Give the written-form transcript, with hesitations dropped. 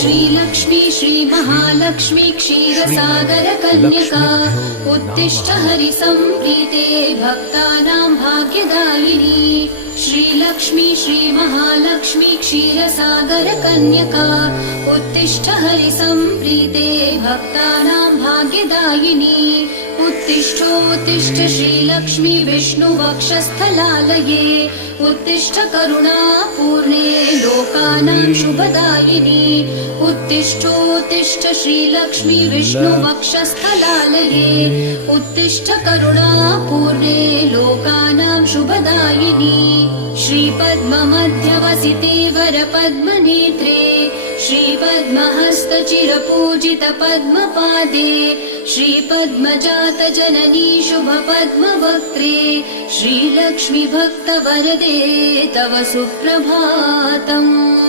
श्रीलक्ष्मी श्रीमहालक्ष्मी क्षीरसागरकन्यका उत्तिष्ठ हरिसम्प्रीते भक्तानां भाग्यदायिनी श्रीलक्ष्मी श्रीमहालक्ष्मी क्षीरसागरकन्यका उत्तिष्ठ हरिसम्प्रीते भक्तानां भाग्यदायिनी उत्तिष्ठोत्तिष्ठ श्रीलक्ष्मी विष्णुवक्षस्थलालये उत्तिष्ठ करुणापूर्णे लोकानां शुभदायिनी उत्तिष्ठोत्तिष्ठ श्रीलक्ष्मी विष्णुवक्षस्थलालये उत्तिष्ठ करुणापूर्णे लोकानां शुभदायिनी श्रीपद्ममध्यवसिते वरपद्मनेत्रे श्रीपद्महस्तचिरपूजितपद्मपादे श्रीपद्मजातजननी शुभपद्मवक्त्रे श्रीलक्ष्मी भक्तवरदे तव सुप्रभातम्।